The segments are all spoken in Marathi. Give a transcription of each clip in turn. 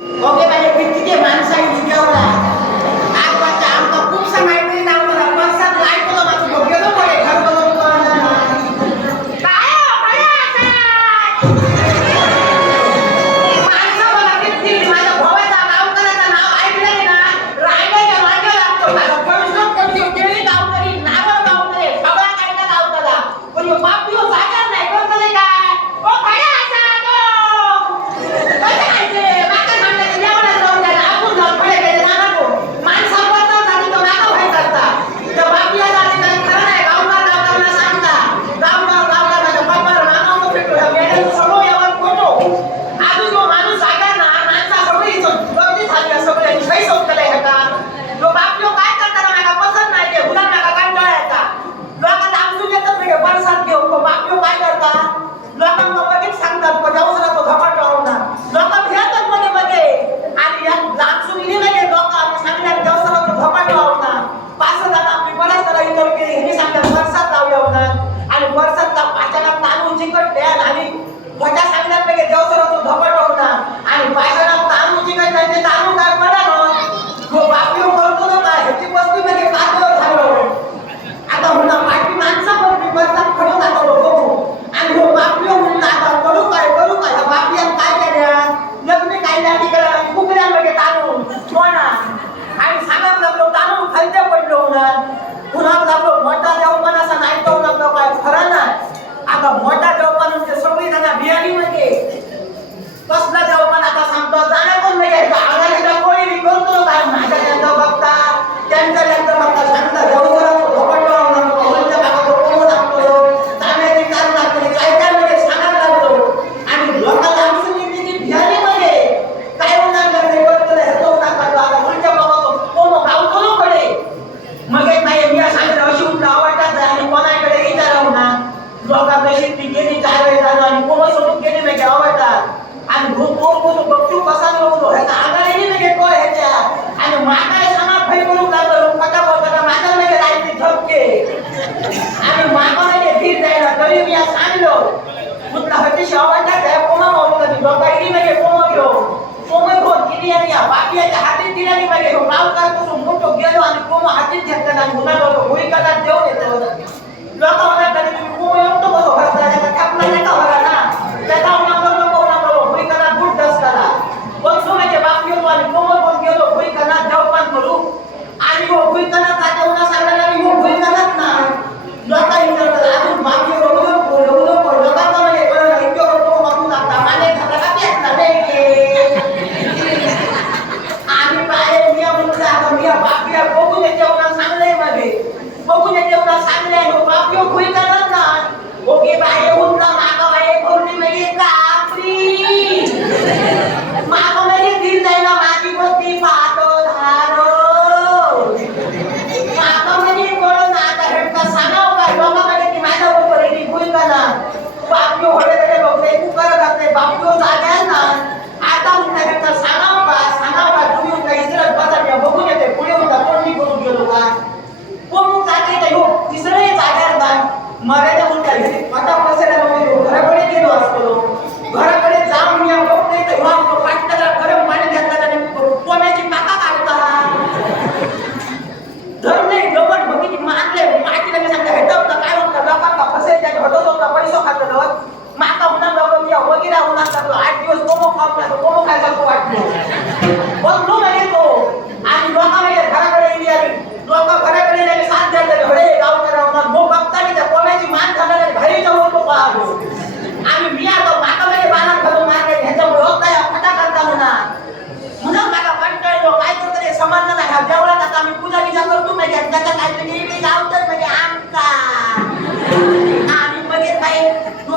OK。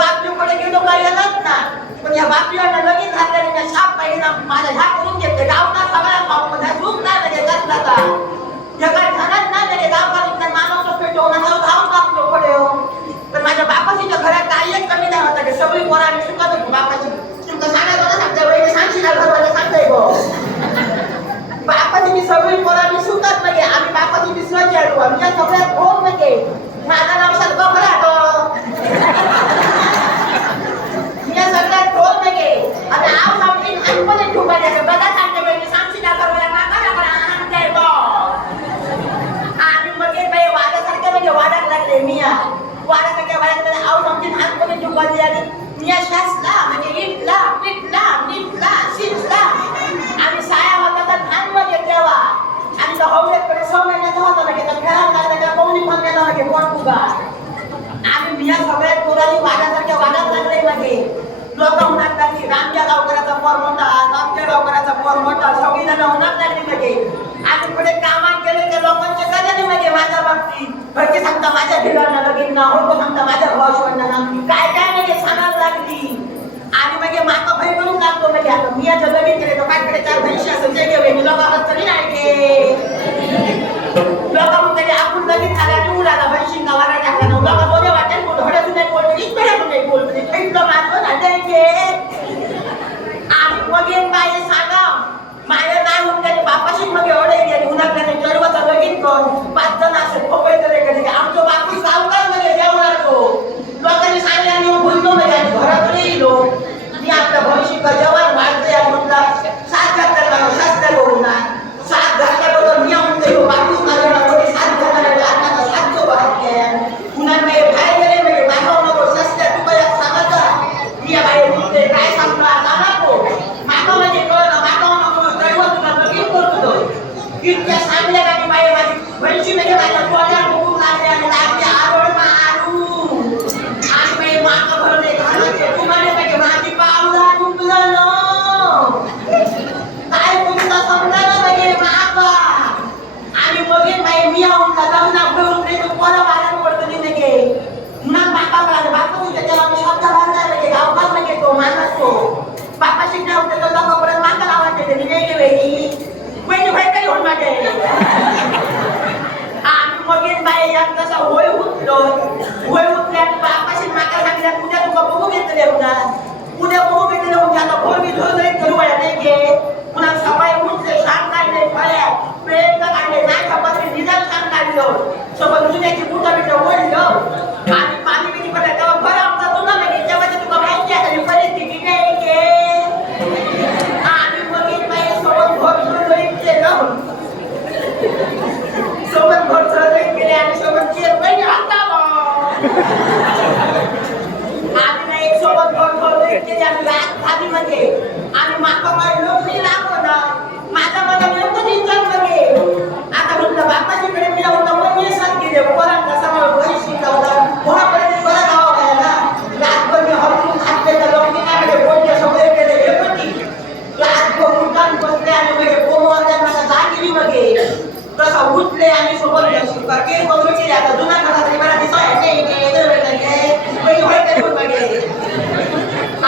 बापयूकडे गेलो येणार ना? पण या बापयूला लगेच हाताने शाप पाहिजे माझ्या ह्या करून घेतले. गावना सगळ्या भाऊ मध्ये झूम नाही म्हणजे जाता जगात धरण नाही म्हणजे गावकरीतल्या माणूस पेटवून जाऊ धावून बापलो कडे तर माझ्या बापाशीच्या घरात काही एक कमी नाही होता. की सगळी पोरांनी शिकत होती बापाशी तुमचं सांगायचं ना सांगता वहिनी सांगशील घरवाला म्हणजे सांगताय गो बापाची मी सगळी पोरांनी शिकत म्हणजे. आम्ही बापाची विसरत खेळू आमच्या सगळ्यात भोग शिजला आम्ही साया होता तर धान मध्ये तेव्हा मोर मोठा सगळी जण होणार लागली म्हणजे आणि पुढे कामात गेले ते म्हणजे माझ्या बाबतीत घरचे सांगता माझ्या भिडाला लगीन ना सांगता माझ्या भावाशिवांना काय काय म्हणजे सांगायला लागली? आणि म्हणजे माका भय म्हणून लागतो म्हणजे आता. मी आता लगीन केले तर माझ्याकडे चार भैशी असेल ते घेऊ मी तरी नाही के लोक म्हणते आपण लगीन झाल्या तू उडाला भैशी गावाला टाकला लोक बोले वाटेल बोल नाही बोल इकडे नाही बोल. म्हणजे थंड मारतो ना द्यायचे आणि सांगा. माझ्या नाही होऊन त्याने बापाशी मग एवढे गेले उन्हाकडे चढवाचा लगीन कर पाच जण असे खोपायचं तरी कधी आमचं बापू सावकार म्हणजे देवणार तो हो. लोकांनी सांगितलं आणि मग घरात म्हणजे आणि घरातून येलो मी आपल्या भविष्य जवान वाढते आणि म्हटलं सात घातल्या शास्त्र करू ना सात घातल्याबरोबर मी म्हणते बापूस माझ्या कोणी सात घातल्या आता सात जो वाढते पुन्हा मी बाहेर गेले म्हणजे माझ्या नको शास्त्र तू काय सांगायचं मी या बाहेर म्हणते काय सांगतो आता नको माका म्हणजे कळलं माका नको दैव तुला लगीन करतो इतक्या सांगल्या का की बाई माझी भैशी म्हणजे माझ्या तोंडावर बघून लागले आणि लागले आरोळ मारू आणि बाई माका भरले घालायचे तुम्हाला म्हणजे माझी पावला डुबलं ना काय तुमचा समजायला म्हणजे माका आणि मग हे बाई मी आऊन का लग्ना घेऊन रे तू कोणा बाहेर पडतो नाही गे पुन्हा बापा मला बापा होते त्याला मी शब्द बांधला म्हणजे गावकाच म्हणजे तो माणूस तो बापा शिकला होते तो लोक परत माका लावायचे ते वेगळी वेगळी वेगळी वेगळी काही होऊन माझे आणि मग एक बाई एक तसा होय उठलो होय उठल्या बापाशी माका सांगितलं उद्या तुका बघू घेतले पुन्हा उद्या बघू घेतले म्हणजे आता भोर मी धुळ जरी करू वया नाही घे पुन्हा सकाळी उठले शान काढले फळ्या प्रयत्न काढले नाही खपत निजाम शान काढलं सोबत जुन्याची बुटा बिटा ओढलं आणि पाणी बिनी पडलं तेव्हा बरं आमचा जुना म्हणजे तेव्हा ते तुका माहिती आहे का परिस्थिती नाही घे आणि मग एक बाई सोबत भोर धुळ केलं गेले पहिले आता नाही सोबत कोण चढवून केले आणि रात झाली म्हणजे आणि माका काय नोकरी लागो ना माझा मला नेमकं दिसतात म्हणजे आता म्हटलं बापाजीकडे मी होता मग मी साथ गेले पोरांना सांभाळ घरी शिकवला कोणापर्यंत बरा गावा ना रातभर मी हलून खाते तर लोक काय बोलले सगळे केले हे पण रातभर उठान बसले आणि म्हणजे कोमवाद्या मला दागिरी मध्ये तसा उठले आणि सोबत के बघू केले आता जुना कसा तरी मला दिसाय नाही नाही दरवेळेला नाही पहिली होय तरी पण बघे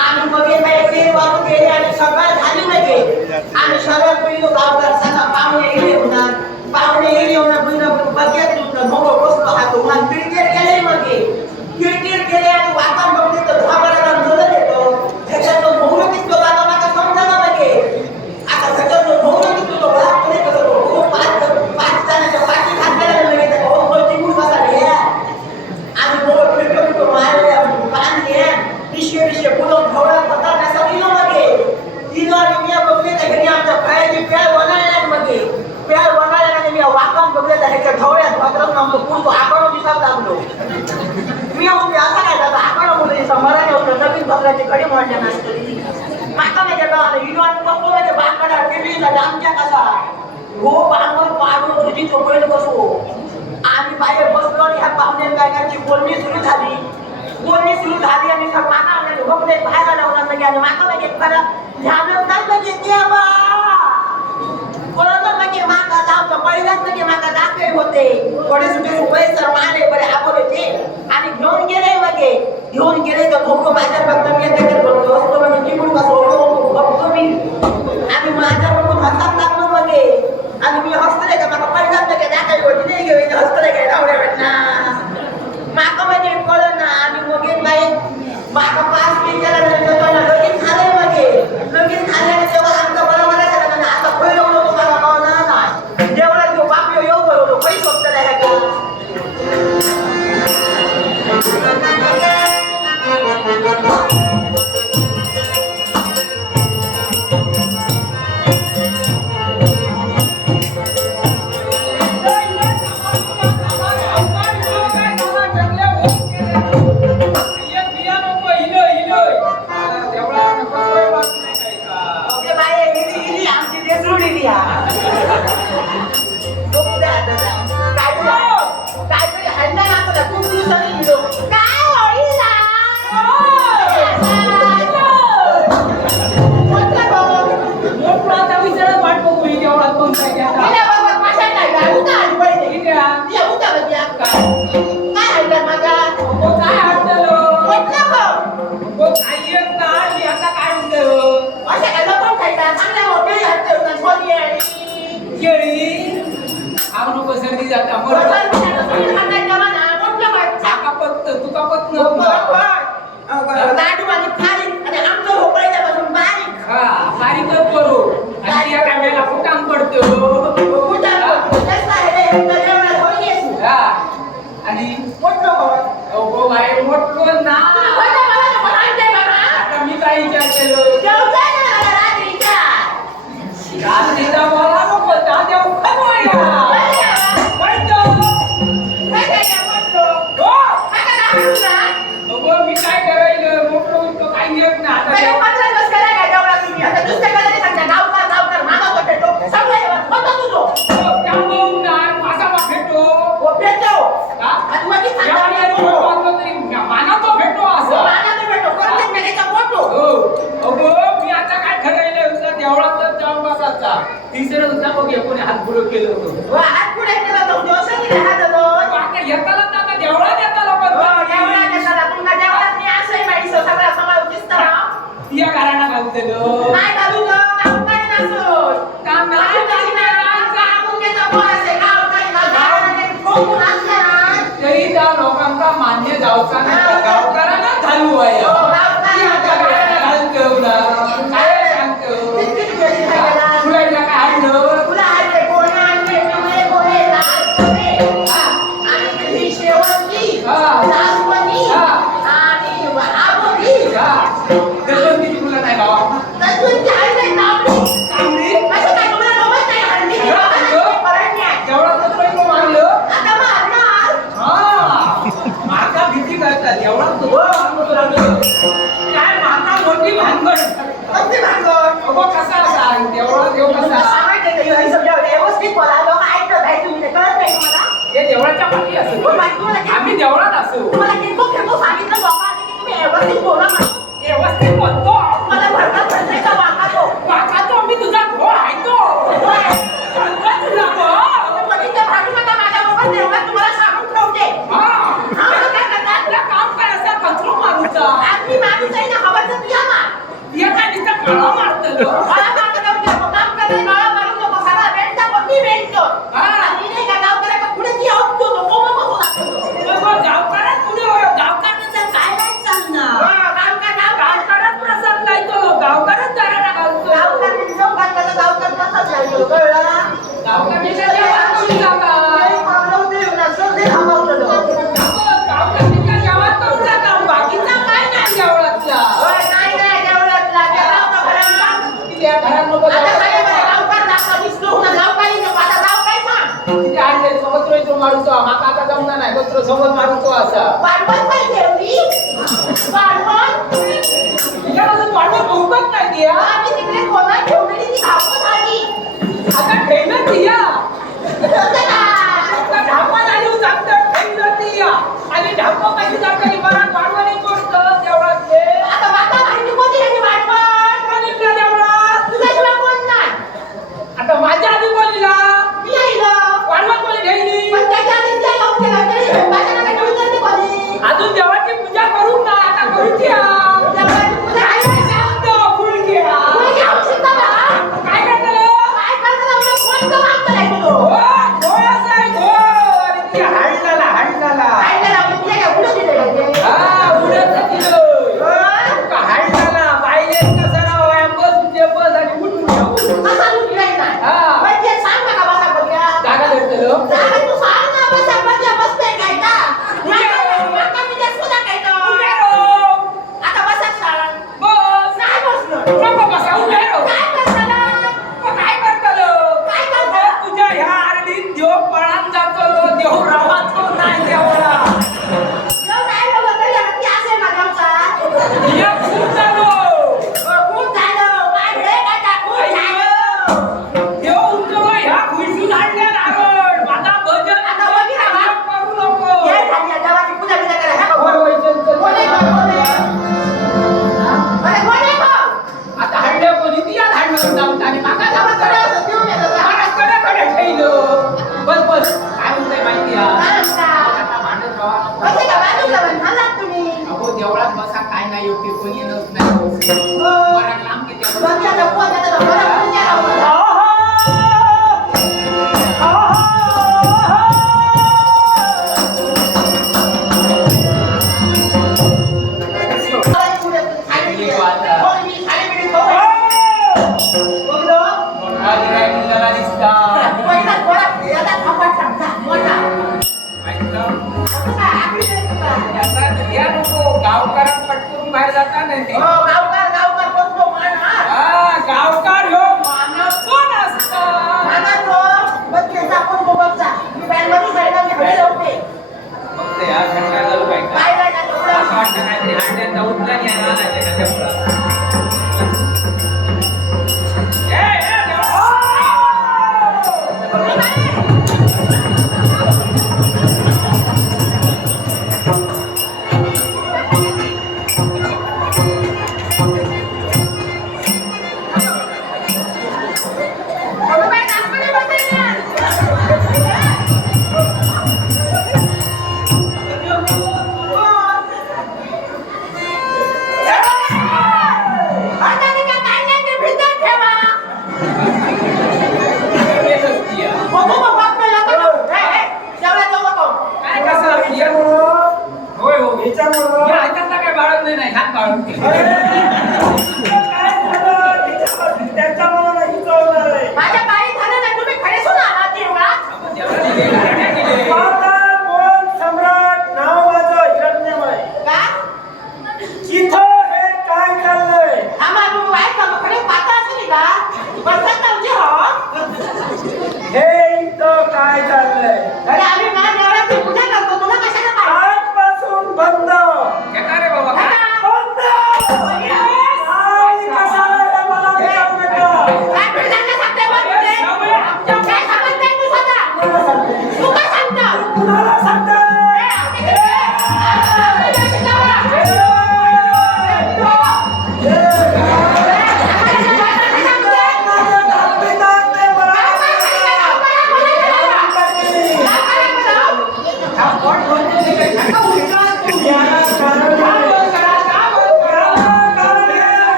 आणि मग हे बाई ते वाहून गेले आणि सकाळ झाली म्हणजे आणि सगळ्यात पहिलं गावदार सांगा पाहुणे गेले होणार पाहुणे गेले होणार पहिलं बघ्यात तुमचं मोगो बसलो हात होणार क्रिकेट गेले मग क्रिकेट गेले आणि वातावरण बघते तर दहा बारा जण मुलं येतो त्याच्यात तो मोहर किती जागा मला समजा म्हणजे आता त्याच्यात तो मोहर किती तो बघा पुढे कसं तो हो, पाच पाच जणांच्या पाठी घातलेला लगे त्या हो बोलती मूळ बसाले आणि मोहर फिरतो फिरतो मारले बांधले पिशवे पिशवे फुलं ढवळा पता कसा दिलं मगे तिनं आणि मी बघले तर घरी आमच्या फळाची पेळ बनायला मगे पेळ बनायला आणि मी वाकान बघले तर ह्याच्या ढवळ्यात भाकरच नव्हतं पुढतो आकडो दिसायला लागलो. मी म्हणते असं काय झालं? आकडो मुली मराठी होतं नवीन भद्राची घडी म्हणल्या नसतरी माका माझ्या गावाला इनवान बघतो म्हणजे बाकडा टीव्ही आमच्या कसा? गो बांगर पाडून तुझी चोपडीत बसू. आणि बाहेर बसलो आणि ह्या पाहुण्या बायकांची बोलणी सुरू झाली. बोलणी सुरू झाली आणि सर माका आले बघले बाहेर लावणार म्हणजे आणि माका म्हणजे खरं नाही म्हणजे देवा कोणाला म्हणजे माका जावचं पहिल्याच म्हणजे माका दाखवे होते. थोडे सुटे रुपये सर मारे बरे आपण ते आणि घेऊन गेले मगे. घेऊन गेले तर थोडं माझ्या फक्त मी त्याच्यात बघतो असतो म्हणजे चिमून कसं होतो बघतो मी. आणि माझ्या बघून हसात लागलो मगे आणि मी हसतले का? मला पहिल्याच म्हणजे दाखवे होती नाही घेऊन हसतले काय रावड्या माका म्हणजे कळलं ना आणि मग एक बाई. माका पाच मिनिट एकूण हात पुढे केलं होतं. हात पुढे केलं होतं. आम्ही देवळात असू मला समोर माणूस तो असा? वाढवत पाहिजे मी वाढवत तिला माझं वाढवत बहुपत नाही दिया. आम्ही तिकडे कोणाला ठेवलेली ती धापत आली आता ठेवलं दिया. आता धापत आली जातं ठेवलं दिया. आणि धापा पाहिजे जातं يعني عندك أوتلاين يعني ما عندك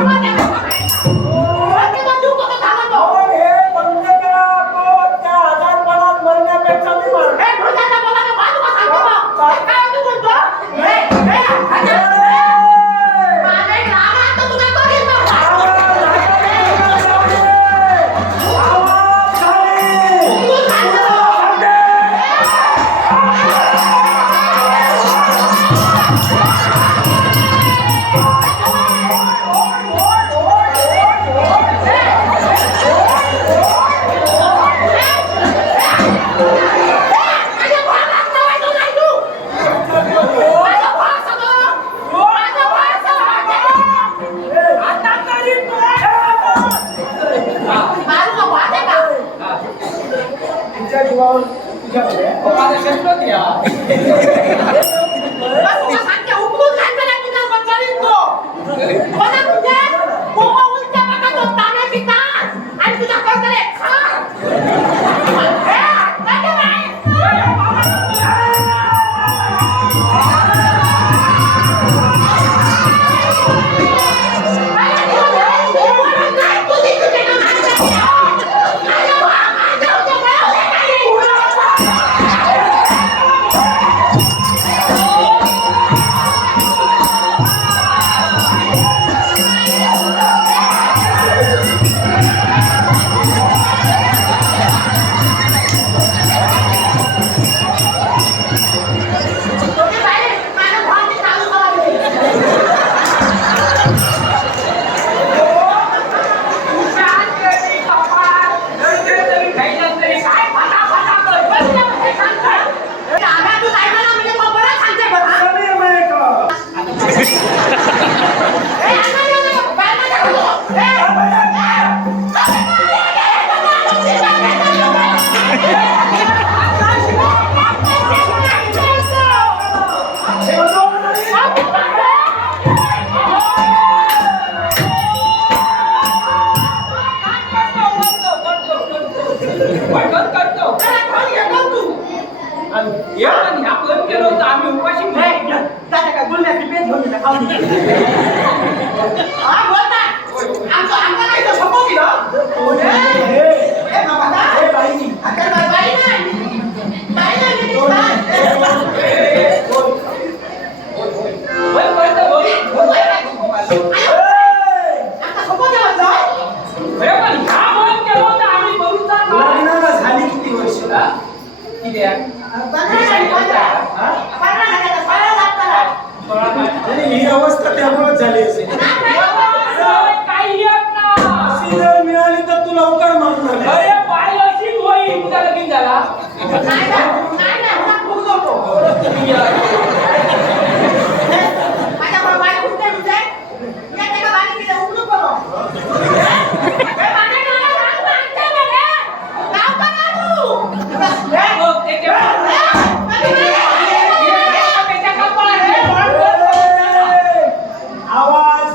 Come on, everybody. ರಿಚಾರ್ಜ್ ಹೋಗೋದು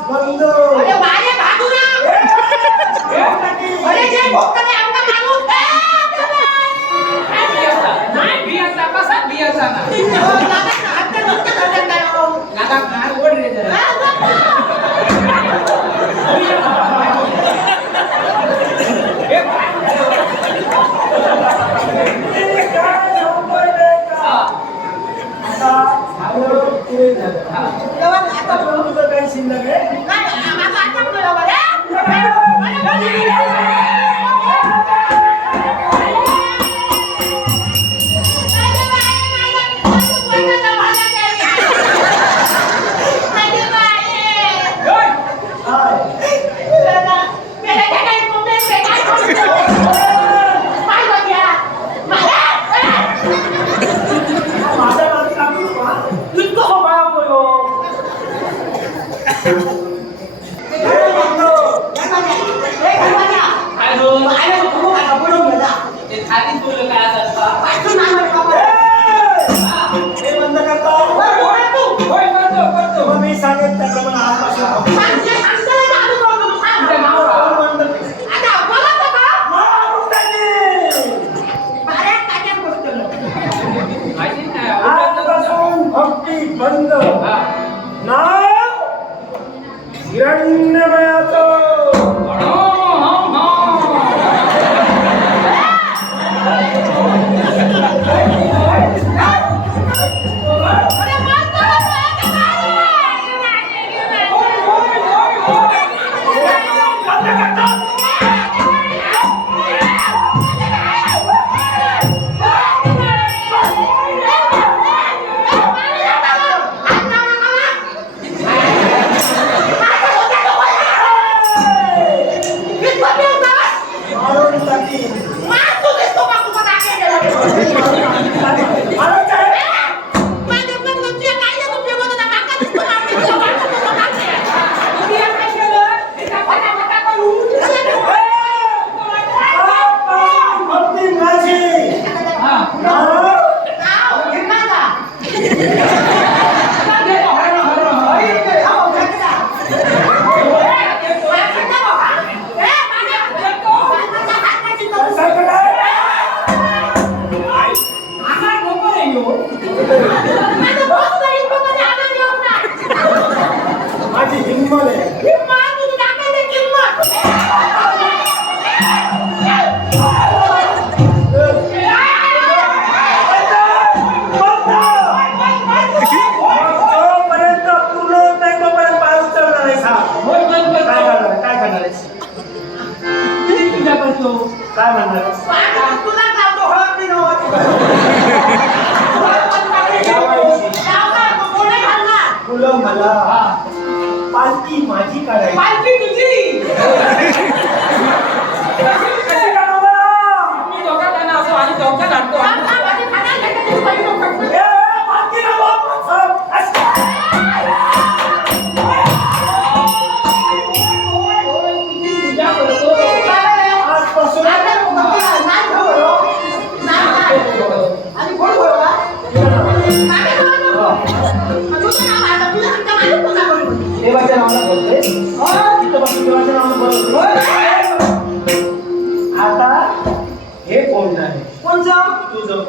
我。ನೀವು ಅದು ನಿಮ್ಮನೆ आता हे कोण आहे कोणचं तुझं